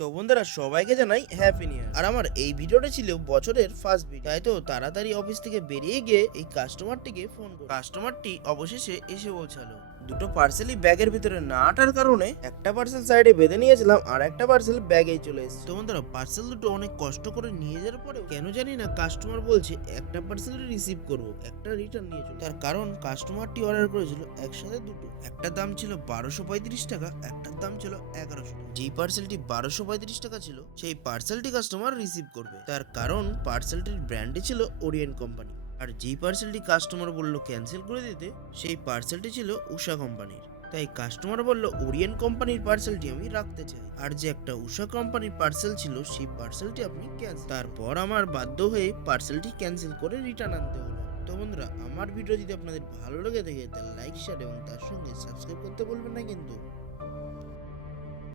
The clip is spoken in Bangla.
তো বন্ধুরা সবাইকে জানাই হ্যাপি নিউ ইয়ার। আর আমার এই ভিডিওটা ছিল বছরের ফার্স্ট ভিডিও, তাই তো তাড়াতাড়ি অফিস থেকে বেরিয়ে গিয়ে এই কাস্টমারটিকে ফোন করি। কাস্টমারটি অবশেষে এসে পৌঁছালো। দুটো পার্সেলই ব্যাগের ভিতরে না আটার কারণে একটা পার্সেল সাইডে বেঁধে নিয়েছিলাম আর একটা পার্সেল ব্যাগেই চলে এসেছে। তো বন্ধুরা পার্সেল দুটো অনেক কষ্ট করে নিয়ে যাওয়ার পরেও কেন জানি না কাস্টমার বলছে একটা পার্সেল রিসিভ করব, একটা রিটার্ন নিয়ে চলো। তার কারণ কাস্টমারটি অর্ডার করেছিল একসাথে দুটো, একটা দাম ছিল 1235 টাকা, একটার দাম ছিল 1100 টাকা। যেই পার্সেলটি 1235 টাকা ছিল সেই পার্সেলটি কাস্টমার রিসিভ করবে, তার কারণ পার্সেলটির ব্র্যান্ডে ছিল ওরিয়েন্ট কোম্পানি। আর যেই পার্সেলটি কাস্টমার বলল ক্যান্সেল করে দিতে সেই পার্সেলটি ছিল উষা কোম্পানির। তাই কাস্টমার বলল ওরিয়েন্ট কোম্পানির পার্সেলটি আমি রাখতে চাই, আর যে একটা উষা কোম্পানির পার্সেল ছিল সেই পার্সেলটি আপনি ক্যান্সেল। তারপর আমার বাধ্য হয়ে পার্সেলটি ক্যান্সেল করে রিটার্ন আনতে হলো। তো বন্ধুরা আমার ভিডিও যদি আপনাদের ভালো লেগে থাকে তাহলে লাইক শেয়ার এবং তার সঙ্গে সাবস্ক্রাইব করতে বলবেন না কিন্তু।